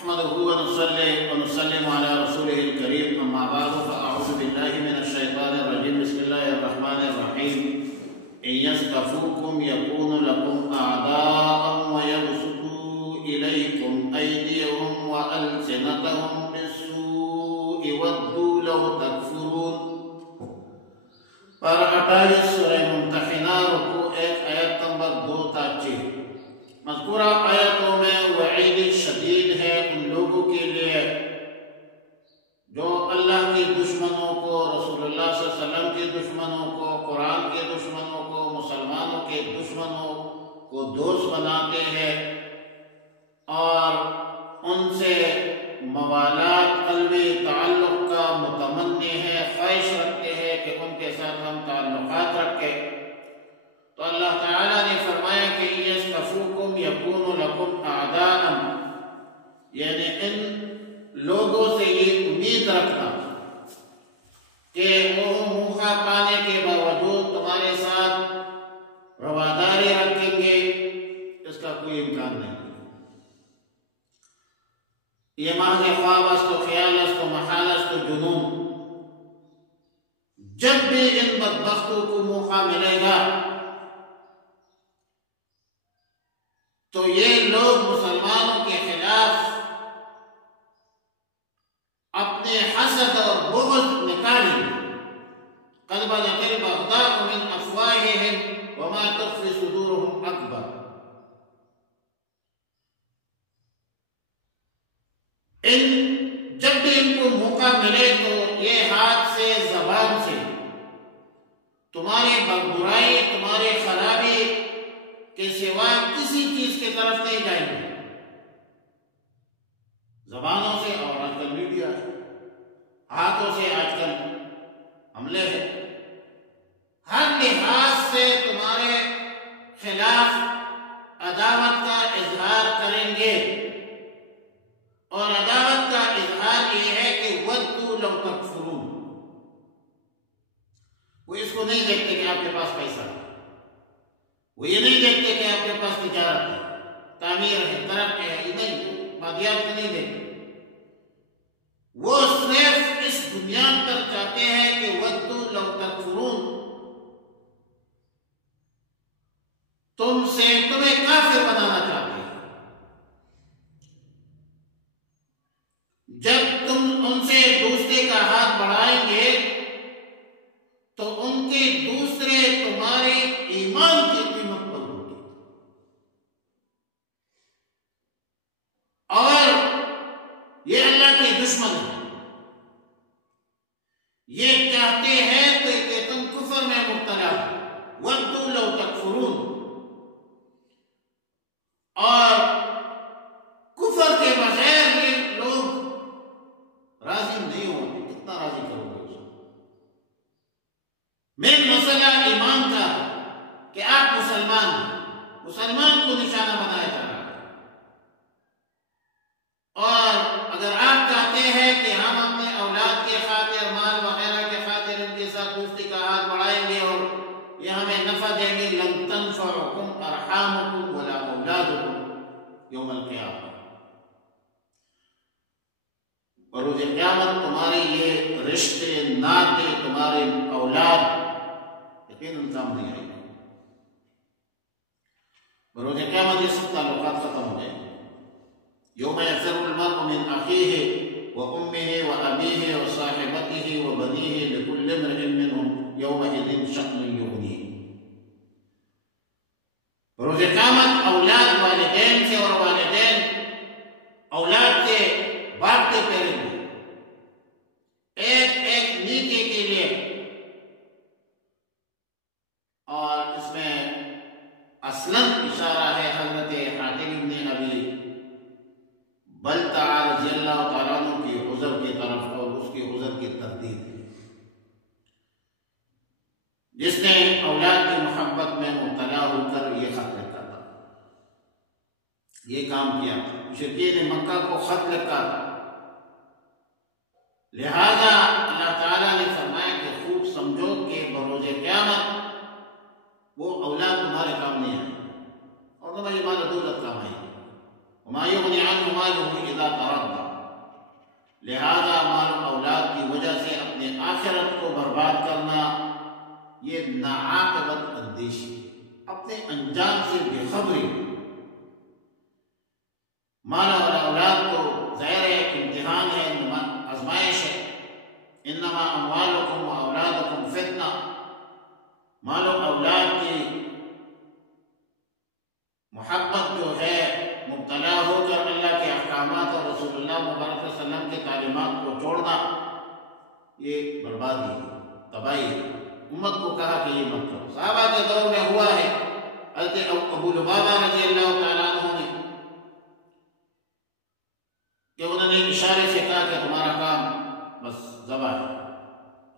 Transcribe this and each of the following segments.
نحمده ونصلي ونسلم على رسوله الكريم أما بعد فأعوذ بالله من الشيطان الرجيم بسم الله الرحمن الرحيم إن يثقفوكم يكونوا لكم أعداء ويبسطوا إليكم أيديهم وألسنتهم بالسوء ودوا لو تكفرون پر 28 سورہ ممتحنہ رکوع 1 آیت نمبر 2 تا 6 مذکورہ آیتوں میں وعید شدید ہے ان لوگوں کے لیے جو اللہ کی دشمنوں کو، رسول اللہ صلی اللہ علیہ وسلم کے دشمنوں کو، قرآن کے دشمنوں کو، مسلمانوں کے دشمنوں کو دوست بناتے ہیں اور ان سے موالات قلبی تعلق کا متمنی ہے، خواہش رکھتے ہیں کہ ان کے ساتھ ہم تعلقات رکھیں۔ تو اللہ تعالیٰ نے فرمایا کہ یَسْتَفُوكُمْ يَكُونُ لَكُمْ أَعْدَاءً، یعنی ان لوگوں سے یہ امید رکھنا کہ وہ موقع پانے کے باوجود تمہارے ساتھ رواداری رکھیں گے، اس کا کوئی امکان نہیں۔ یہ محض خواب است و خیال است و محال است و جنون۔ جب بھی ان بدبختوں کو موقع ملے گا تو یہ لوگ مسلمانوں کے خلاف اپنے حسد اور بغض نکالیں گے۔ قد بدت البغضاء من افواہہم وما تخفی صدورہم اکبر۔ جب بھی ان کو موقع ملے تو یہ ہاتھ سے زبان سے تمہاری برائی، تمہاری خرابی کے سوا کسی چیز کی طرف نہیں جائیں گے۔ زبانوں سے اور آج کل میڈیا ہے، ہاتھوں سے آج کل حملے ہیں، ہر لحاظ سے تمہارے خلاف عداوت کا اظہار کریں گے، اور عداوت کا اظہار یہ ہے کہ وَدُّوا لَوْ تَكْفُرُونَ۔ وہ اس کو نہیں دیکھتے کہ آپ کے پاس پیسہ ہے، وہ یہ نہیں دیکھتے کہ آپ کے پاس تجارت ہے، تعمیر ہے، ترقی ہے، یہ نہیں، مادیات کو نہیں دیکھتے۔ وہ صرف اس بنیاد پر چاہتے ہیں کہ وَدُّوا لَوْ تَكْفُرُونَ، تمہیں کافر بنانا چاہتے ہیں۔ جب تم ان سے دوسرے کا ہاتھ بڑھائیں گے تو ان کے دوسرے تمہارے ایمان کی قیمت پر ہوگی، اور یہ اللہ کے دشمن ہیں، یہ چاہتے ہیں کہ تم کفر میں مبتلا ہو، وَدُّوا لَوْ تَكْفُرُونَ، اور کفر کے بغیر یہ لوگ راضی نہیں ہوں گے۔ کتنا راضی کرو گے اس کو؟ مین مسئلہ ایمان کا کہ آپ مسلمان کو نشانہ بنایا جا رہا ہے، اور اگر آپ چاہتے ہیں کہ ہم اپنے اولاد کے خاطر، مال وغیرہ کے خاطر ان کے ساتھ دوستی کا ہاتھ بڑھائیں گے اور یہ ہمیں نفع دیں گے، لن تنفعکم ارحامکم ولا اولادکم یوم القیامہ، بروز قیامت تمہارے یہ رشتے ناطے، تمہارے اولاد یقیناً کام نہیں آئے گے۔ بروز قیامت یہ سب تعلقات ختم ہو جائیں گے۔ یوم یفر المرء من اخیہ وامہ وابیہ وصاحبتہ وبنیہ لکل امرئ منہم یومئذ شأن یغنیہ۔ بروز قیامت اولاد والدین سے اور والدین اولاد سے بانٹتے پھریں گے، ایک نیکی کے لیے۔ اور اس میں اصلاً اشارہ ہے حضرت حاتم بن ابی بلتع رضی اللہ تعالیٰ عنہ کی عذر کی طرف، اور اس کی عذر کی تردید، جس نے اولاد کی محبت میں مبتلا ہو کر یہ خط لکھا تھا، یہ کام کیا تھا، مشرکین مکہ کو خط لکھا تھا۔ لہذا اللہ تعالیٰ نے فرمایا کہ خوب سمجھو کہ بروز قیامت وہ اولاد تمہارے کام نہیں آئے اور تمہاری مال دولت کام آئے گی۔ وما یغنی عنہ مالہ اذا تردى، لہذا مال و اولاد کی وجہ سے اپنے آخرت کو برباد کرنا یہ ناعاقبت اندیشی، اپنے انجام سے بے خبری۔ مال اور اولاد کو ظاہر ایک امتحان ہے، آزمائش ہے۔ انما اموالکم و اولادکم فتنہ، مال و اولاد کی محبت جو ہے مبتلا ہو کر اللہ کے احکامات اور رسول اللہ مبارک صلی اللہ علیہ وسلم کے تعلیمات کو چھوڑنا، یہ بربادی ہے، تباہی ہے۔ امت کو کہا کہ یہ مت کرو۔ صحابہ کے دور میں ہوا ہے، حضرت ابو لبابہ رضی اللہ تعالیٰ عنہ نے کہ انہوں نے اشارے سے کہا کہ تمہارا کام بس ذبح ہے۔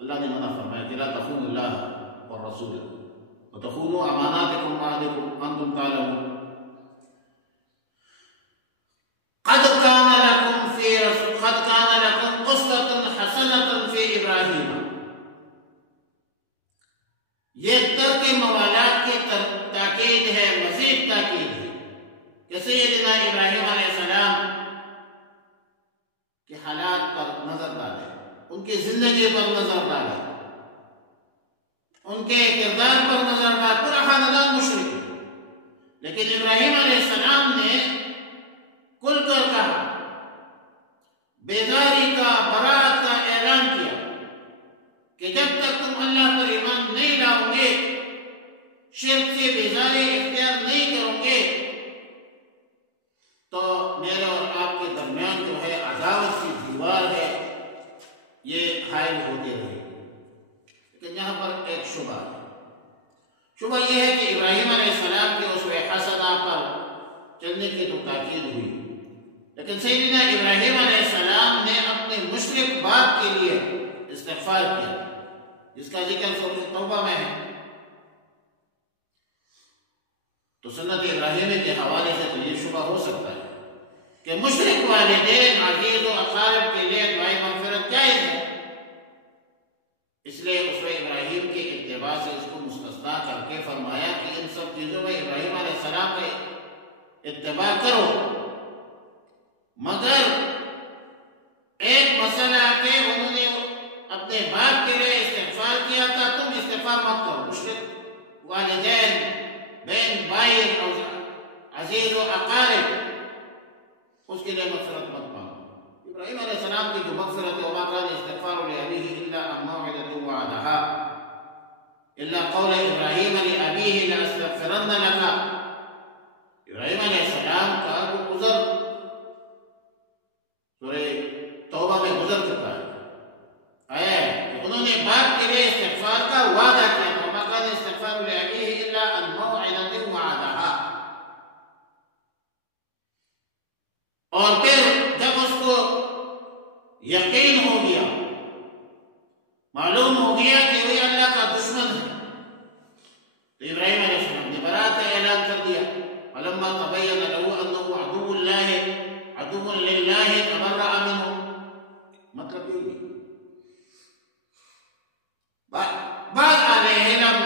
اللہ نے منع فرمایا کہ لا تخونوا اللہ والرسول وتخونوا اماناتکم وعہدکم وانتم تعلمون۔ قد كان لكم قسوة حسنة في ابراہیم، یہ ترک موالات کی تاکید ہے، مزید تاکید ہے کہ سیدنا ابراہیم علیہ السلام کے حالات پر نظر ڈالے، ان کی زندگی پر نظر ڈالے، ان کے کردار پر نظر ڈالے۔ پورا خاندان مشرک ہے، لیکن ابراہیم علیہ السلام نے کھل کر کہا، بیداری کا، برات کا اعلان کیا کہ جب تک تم اللہ پر ایمان نہیں لاؤ گے، شرک سے بیزاری اختیار نہیں کرو گے، تو میرے اور آپ کے درمیان جو ہے عداوت کی دیوار ہے، یہ حائل ہوتے رہے گی۔ لیکن یہاں پر ایک شبہ ہے، شبہ یہ ہے کہ ابراہیم علیہ السلام کے اسوہ حسنہ پر چلنے کی تو تاکید ہوئی، لیکن سیدنا ابراہیم علیہ السلام نے اپنے مشرک باپ کے لیے استغفار کیا، جس کا ذکر سورۃ توبہ میں ہے۔ تو سنت ابراہیمی کے حوالے سے تو یہ شبہ ہو سکتا ہے کہ مشرک والدین، عزیز و اقارب کے لیے دعائے مغفرت جائز ہے، اس لیے اسوہ ابراہیم کے اتباع سے اس کو مستثنا کر کے فرمایا کہ ان سب چیزوں میں ابراہیم علیہ السلام کے اتباع کرو، مگر ایک مسئلہ کہ انہوں نے اپنے باپ کے لیے استغفار کیا تھا، تم استغفار مت کرو۔ مشرک والدین، بہن بھائی، عزیز و اقارب، اس کے لیے مغفرت مت مانگو۔ ابراہیم علیہ السلام کی جو مغفرت ہے، وما كان استغفار لأبيه إلا عن موعدة وعدها إلا قول إبراہیم لأبيه لأستغفرن لك، ابراہیم علیہ السلام کا جو گزر سورہ توبہ میں گزر چکا ہے، انہوں نے باپ کے لیے استغفار کا وعدہ کیا تھا، وما كان استغفار لأبيه إلا عن موعدة وعدها، اور پھر جب اس کو یقین ہو گیا، معلوم ہو گیا کہ وہ اللہ کا دشمن ہے، تو ابراہیم علیہ السلام نے برات کا اعلان کر دیا۔ فلما تبین له انه عدو للہ تبرأ منه، مطلب یہی ہے۔ بعض اہل علم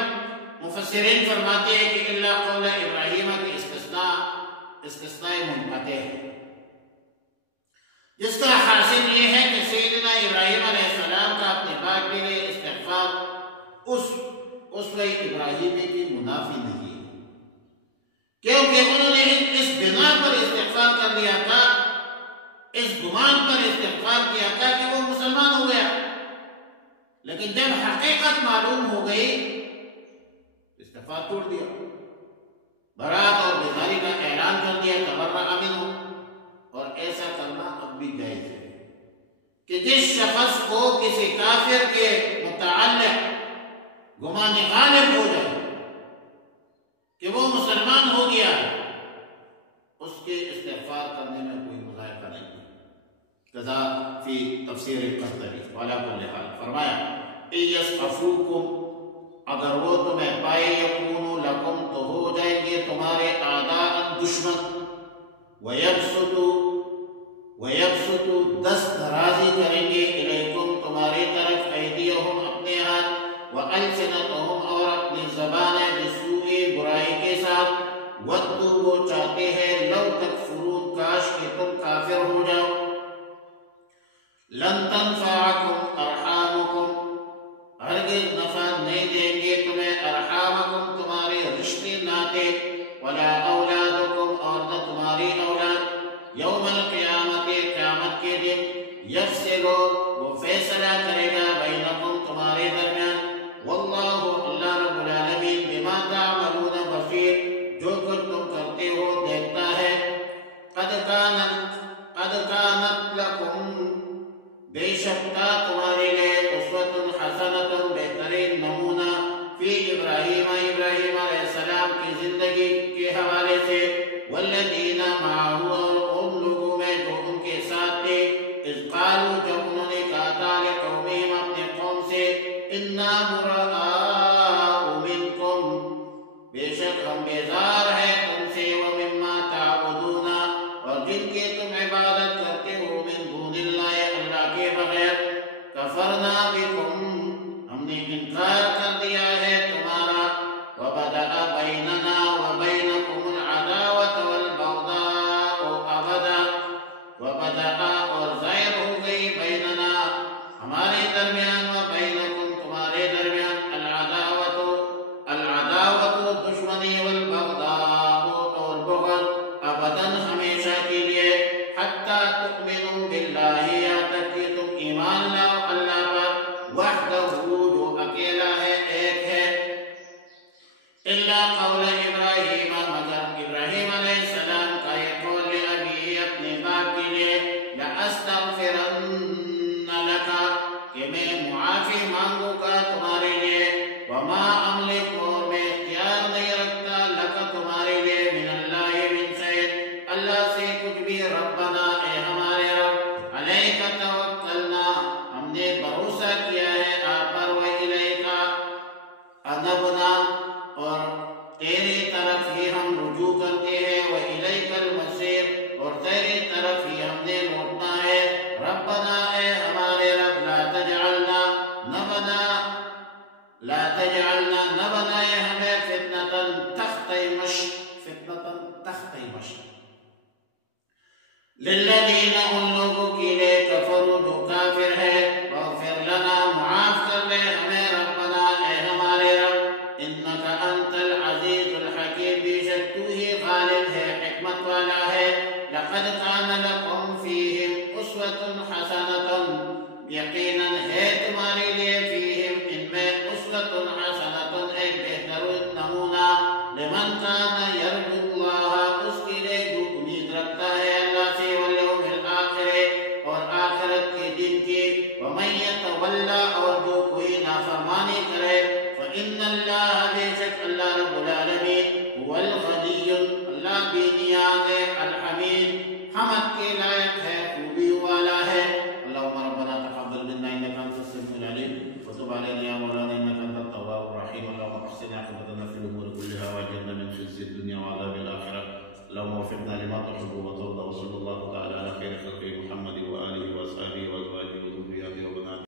مفسرین فرماتے ہیں کہ اللہ قول ابراہیم کی استثناء منقطع ہے، جس کا حاصل یہ ہے کہ سیدنا ابراہیم علیہ السلام کا اپنے باپ کے لیے استغفار اسوہ ابراہیمی کی منافی نہیں ہے، کیونکہ انہوں نے اس بنا پر استغفار کر لیا تھا، اس گمان پر استغفار کیا تھا کہ وہ مسلمان ہو گیا، لیکن جب حقیقت معلوم ہو گئی استغفار توڑ دیا، برات اور بیزاری کا اعلان کر دیا، تبرأ منہ۔ اور ایسا کرنا اب بھی جائز ہے کہ جس شخص کو کسی کافر کے متعلق گمان غالب ہو جائے کہ وہ مسلمان ہو گیا، اس کے استغفار کرنے میں کوئی مذائقہ نہیں ہے۔ قضا فی تفسیر القرطبی وعلی کل حال فرمایا، اِن یثقفوکم، اگر وہ تمہیں پائے، یکونوا لکم، تو ہو جائیں گے تمہارے اعداء، دشمن، وَيَبْسُطُ دست درازی کریں گے، الیکم، تمہاری طرف، ایدیہم، اپنے ہاتھ، وَأَلْسِنَتُہم، اور اپنی زبانیں، بِالسُّوءِ، برائی کے ساتھ، وَدُّوا، وہ چاہتے ہیں، لَوْ تَکْفُرُونَ، کاش کہ تم کافر ہو جاؤ، لن تنفعکم ارحامکم، ہرگز نفع نہیں دیں گے تمہیں ارحامکم تمہارے رشتے ناتے، ولا اولادکم اور نہ تمہاری اولاد، یوم القیامت قیامت کے دن، یفصل وہ فیصلہ کرے گا بینکم تمہارے درمیان، واللہ اللہ رب العالمین بما تعملون بصیر جو کچھ تم کرتے ہو دیکھتا ہے۔ قد کانت لکم بے شک تھا تمہارے لیے اسوۃ حسنۃ بہترین نمونہ فی ابراہیم علیہ السلام کی زندگی کے حوالے سے، والذین معہ اور ان لوگوں میں جو ان کے ساتھ تھے، اذ قالوا جب انہوں نے کہا تھا لقومہم اپنے قوم سے، انا براء منکم بے شک ہم بیزار ہیں تم سے، ومما تعبدون اور جن کے تم عبادت کرتے ہو، من دون اللہ اللہ کے بغیر، کفرنا بکم ہم نے انکار کر دیا ہے تمہارا، وبدأ بیننا وبینکم العداوۃ والبغضاء ابدا، وبدأ اور ظاہر ہو گئی بیننا ہمارے درمیان، وبینکم تمہارے درمیان، العداوۃ دشمنی، والبغضاء اور بغض، ابدا ہمیشہ کے لیے، حتی تؤمنوا باللہ یہاں تک کہ تم ایمان لاؤ اللہ پر، وحدہ جو اکیلا ہے ایک ہے، الا قول ابراہیم مگر ابراہیم علیہ السلام کا یہ قول لأبیہ اپنے باپ کے لیے، لأستغفرن لک کہ میں معافی مانگوں گا تمہارے لیے، وما املک اور میں اختیار نہیں رکھتا لک تمہارے لیے، من اللہ من شیء اللہ سے کچھ بھی، ربنا اے ہمارے رب، علیک توکلنا ہم نے بھروسہ کیا ہے آپ پر، وإلیک انبنا اور تیری طرف ہی ہم رجوع کرتے ہیں، وإلیک المصیر اور تیری طرف ہی ہم نے لوٹنا ہے، ربنا اے ہمارے رب، لا تجعلنا نہ بنائے ہمیں فتنةً تختِ مشق للذین ان لوگوں کے لیے کفروا جو کافر ہے، واغفر لنا معاف کر دے ہمیں، ربنا اے ہمارے رب، انک انت العزیز الحکیم بے شک تو ہی غالب ہے حکمت والا ہے، لقد کان لکم فیہم اسوۃ حسنۃ یقیناً ہے تمہارے لیے، فیہم ان میں اسوۃ حسنۃ ایک بہترین نمونہ، لمن کان یرجو اللہ اس کے لیے جو امید رکھتا ہے اللہ سے، والیوم الآخر اور آخرت کے دن کی، ومن یتولی اور جو کوئی نافرمانی کرے، فإن اللہ بے شک اللہ رب العالمین، هو الغنی اللہ بے نیاز ہے، الحمید حمد کے لائق ہے، خوبی والا ہے۔ اللہم ربنا تقبل منا انک انت السمیع العلیم وتب علینا یا مولانا انک انت التواب الرحیم، اللہم احسن عاقبتنا فی الامور کلها واجرنا من خزي الدنيا وعذاب الآخرة، اللهم وفقنا لما تحب وترضى، وصلى الله تعالى على خير خلقه محمد وآله وأصحابه وأزواجه